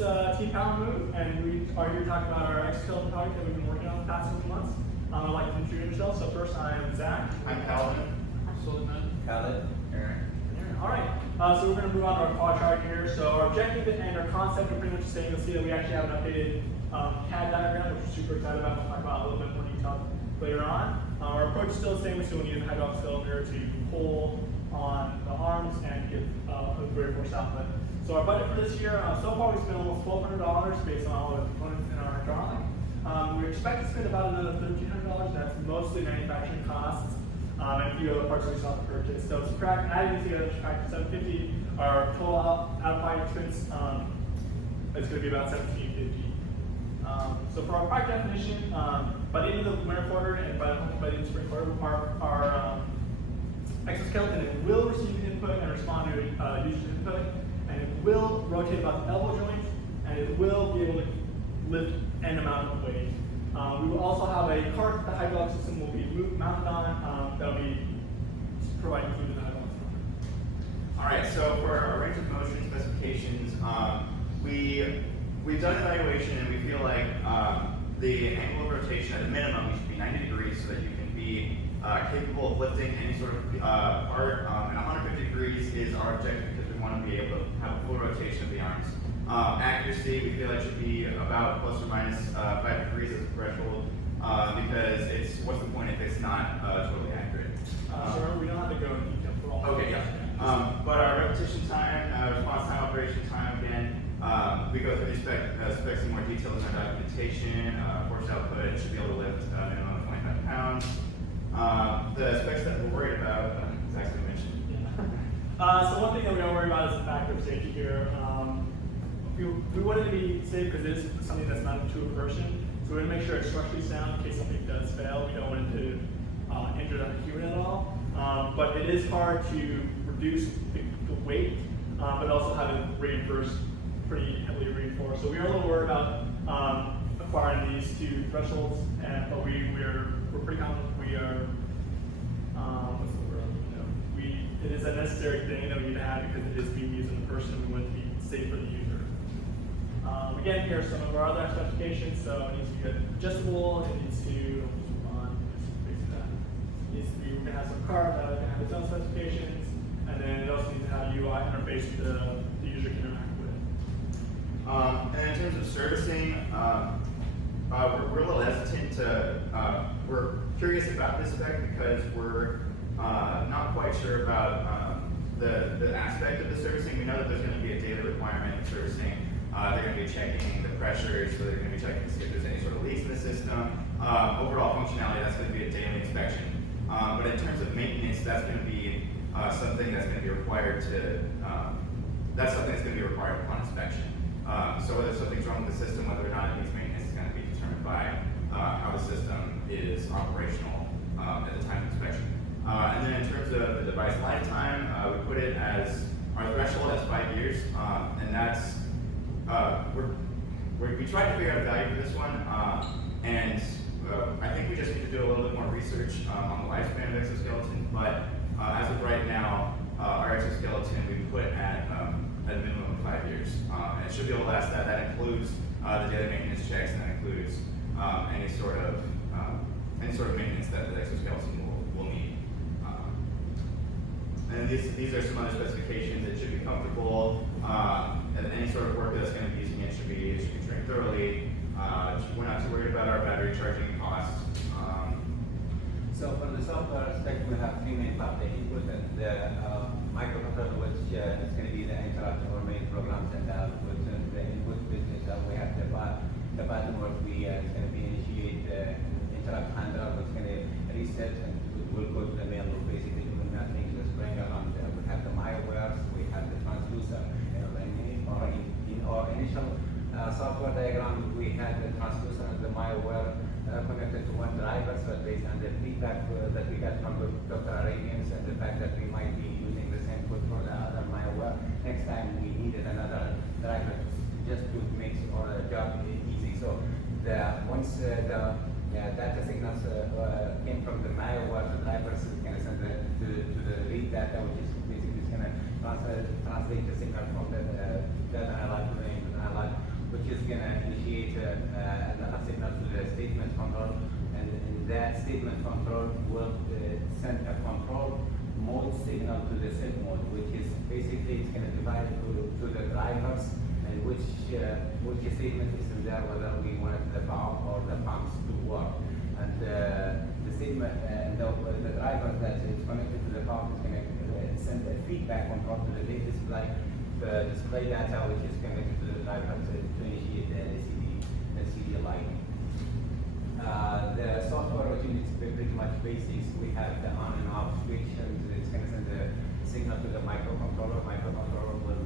Team Power Move, and we are here to talk about our exoskeleton project that we've been working on the past few months. I'd like to introduce yourself. So first, I am Zach. I'm Calvin. Sullivan. Khaled. Aaron. All right. So we're going to move on to our quad chart here. So our objective and our concept are pretty much the same. You'll see that we actually have an updated CAD diagram, which we're super excited about. We'll talk about a little bit more detail later on. Our approach is still the same. We still need a hydraulic cylinder to pull on the arms and give a very force output. So our budget for this year, so far we spent almost $1,200 based on all the components in our hydraulic. We expect to spend about another $1,300. That's mostly manufacturing costs and a few other parts that we still have to purchase. So subtract, adding together, subtract $750. Our total out-of-pocket expense is going to be about $1,750. So for our project definition, by the end of the winter quarter and by the end of the spring quarter, our exoskeleton will receive input and respond to user's input, and it will rotate about the elbow joint, and it will be able to lift an amount of weight. We will also have a cart that the hydraulic system will be mounted on that will be provided food in the hydraulic system. All right, so for our range of motion specifications, we've done evaluation and we feel like the angle of rotation at a minimum should be 90 degrees so that you can be capable of lifting any sort of part. And 150 degrees is our objective because we want to be able to have a full rotation of the arms. Accuracy, we feel like should be about plus or minus 5 degrees as a threshold because what's the point if it's not totally accurate? So we don't have to go into detail for all. Okay, yeah. But our repetition time, response time, operation time, again, we go through these specs in more detail in our documentation. Force output should be able to lift a minimum of 25 pounds. The specs that we're worried about, Zach's going to mention. Yeah. So one thing that we are worried about is the factor of safety here. We want it to be safe because it is something that's not a two version. So we're going to make sure it's structurally sound in case something does fail. We don't want it to injure the human at all. But it is hard to reduce the weight, but also have it reinforced, pretty heavily reinforced. So we are a little worried about acquiring these two thresholds, but we're pretty confident we are. What's the word? It is a necessary thing that we need to have because it is being used in the person. We want it to be safe for the user. Again, here are some of our other specifications. So it needs to be adjustable. It needs to we're going to have some card that can have its own specifications, and then it also needs to have a UI interface the user can interact with. And in terms of servicing, we're a little hesitant we're curious about this spec because we're not quite sure about the aspect of the servicing. We know that there's going to be a daily requirement of servicing. They're going to be checking the pressures, so they're going to be checking to see if there's any sort of leaks in the system. Overall functionality, that's going to be a daily inspection. But in terms of maintenance, that's going to be something that's going to be required upon inspection. So whether something's wrong with the system, whether or not it needs maintenance, is going to be determined by how the system is operational at the time of inspection. And then in terms of the device lifetime, we put it as our threshold as 5 years, and that's we tried to figure out a value for this one, and I think we just need to do a little bit more research on the lifespan of exoskeleton. But as of right now, our exoskeleton we put at a minimum of 5 years, and it should be able to last that. That includes the daily maintenance checks, and that includes any sort of maintenance that the exoskeleton will need. And these are some other specifications. It should be comfortable, and any sort of work that's going to be using it should be trained thoroughly. We're not too worried about our battery charging costs. So for the software aspect, we have three main parts: the input and the microcontroller, which is going to be the interrupt or main programs, and the output. And the input business, we have the button where we is going to be initiate the interrupt handler, which is going to reset and will go to the main loop, basically doing nothing, just going around. We have the MyWare, we have the transducer, in our initial software diagram, we had the transducer and the MyWare connected to one driver. So based on the feedback that we got from Dr. Arabians and the fact that we might be using the same code for the other MyWare, next time we needed another driver just to make our job easy. So once the data signals came from the MyWare, the drivers is going to send to the read data, which is basically going to translate the signal from the data analog to the input analog. is gonna initiate another signal to the statement control, and that statement control will send a control mode signal to the set mode, which is basically it's gonna divide it to the drivers and which statement is in there, whether we want the valve or the pumps to work. And the statement, the driver that is connected to the valve is gonna send a feedback control to the display, display data, which is connected to the driver to initiate the LCD lighting. The software routine is pretty much basics. We have the on and off switch, and it's going to send a signal to the microcontroller. Microcontroller will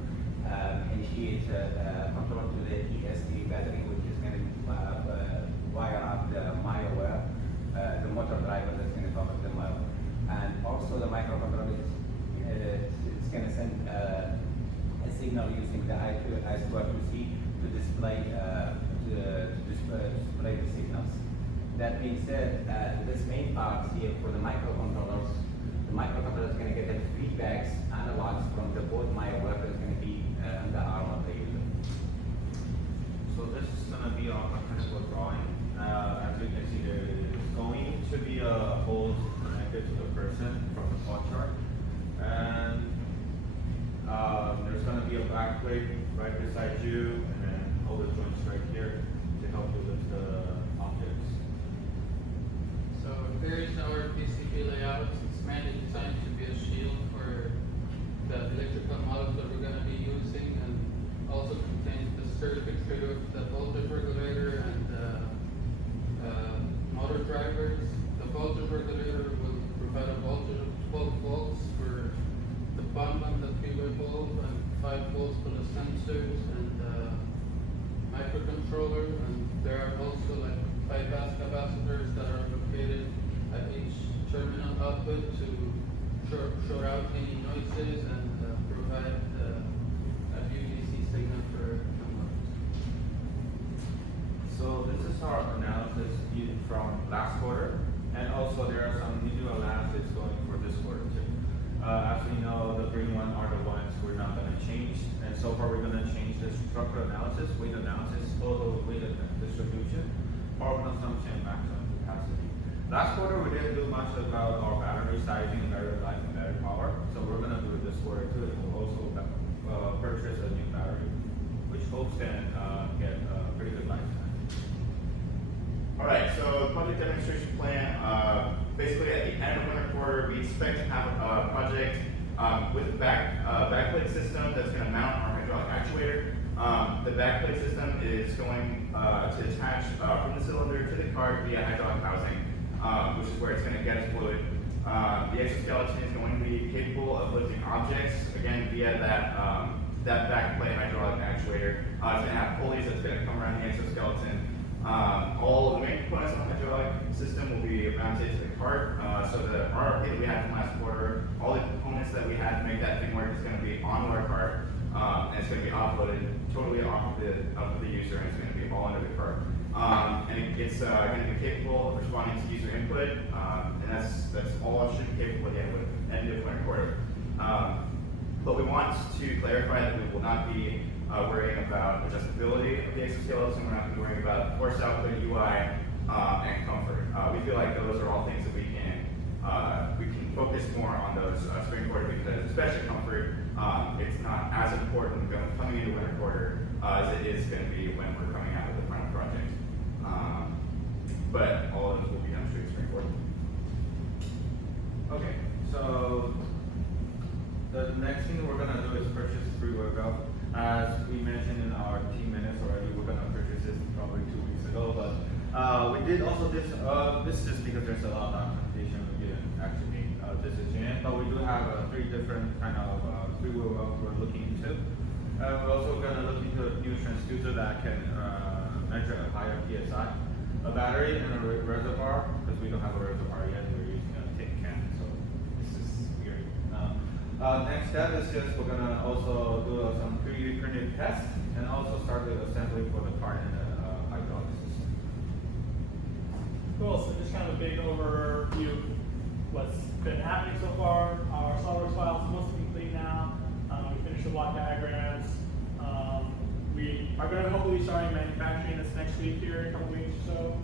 initiate control to the ESD battery, which is going to wire up the MyAware, the motor driver that's going to cover the MyAware. And also the microcontroller is going to send a signal using the I2C to display display the signals. That being said, this main part here for the microcontroller is going to get the feedbacks, analogs from the board MyAware is going to be on the arm of the user. So this is going to be our mechanical drawing. As you can see, there is going to be a hose connected to the person from the flow chart, and there's going to be a back plate right beside you, and then all the joints right here to help you lift the objects. So here's our PCB layout. It's mainly designed to be a shield for the electrical models that we're going to be using, and also contains the circuitry of the voltage regulator and the motor drivers. The voltage regulator will provide a voltage of 12 volts for the pump and the PV bulb, and 5 volts for the sensors and the microcontroller. And there are also like bypass capacitors that are located at each terminal output to short out any noises and provide a UDC signal for someone. So this is our analysis from last quarter, and also there are some new analysis going for this quarter too. As we know, the green one are the ones we're not going to change, and so far we're going to change the structural analysis, weight analysis, total weight distribution, power consumption, maximum capacity. Last quarter we didn't do much about our battery sizing, battery life, and battery power, so we're going to do it this quarter too, and we'll also purchase a new battery, which hopes can get a pretty good lifetime. All right, so project demonstration plan. Basically, at the end of winter quarter, we expect to have a project with a backplate system that's going to mount our hydraulic actuator. The backplate system is going to attach from the cylinder to the cart via hydraulic housing, which is where it's going to get its fluid. The exoskeleton is going to be capable of lifting objects, again, via that backplate hydraulic actuator. It's going to have pulleys that's going to come around the exoskeleton. All of the main components of the hydraulic system will be mounted to the cart. So the RRP that we had from last quarter, all the components that we had to make that thing work is going to be on our cart, and it's going to be offloaded totally off of the user, and it's going to be all under the cart. And it's going to be capable of responding to user input, and that's all it should be capable of at the end of winter quarter. But we want to clarify that we will not be worrying about adjustability of the exoskeleton. We're not going to be worrying about force output, UI, and comfort. We feel like those are all things that we can focus more on those spring quarter, because especially comfort, it's not as important coming into winter quarter as it is going to be when we're coming out of the final project. But all of those will be done through spring quarter. Okay, so the next thing we're gonna do is purchase freeware valve. As we mentioned in our team minutes already, we're gonna purchase this probably 2 weeks ago, but we did also this is just because there's a lot of documentation we didn't actually make a decision in, but we do have 3 different kind of freeware valves we're looking into. We're also gonna look into a new transducer that can measure a higher PSI, a battery, and a reservoir, because we don't have a reservoir yet, we're using a tin can, so this is weird. Next step is just we're gonna also do some 3D printed tests, and also start the assembly for the part and the hydraulic system. Cool, so just kind of a big overview of what's been happening so far. Our SolidWorks file is mostly complete now. We finished the block diagrams. We are going to hopefully be starting manufacturing this next week here in a couple weeks or so.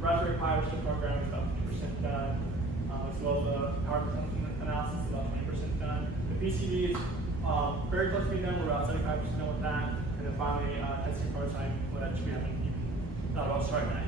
Raspberry Pi, which is the program, is about 50% done, as well as the power consumption analysis is about 20% done. The PCB is very close to being done. We're about 75% done with that. And then finally, testing prototype, which we haven't even thought about starting that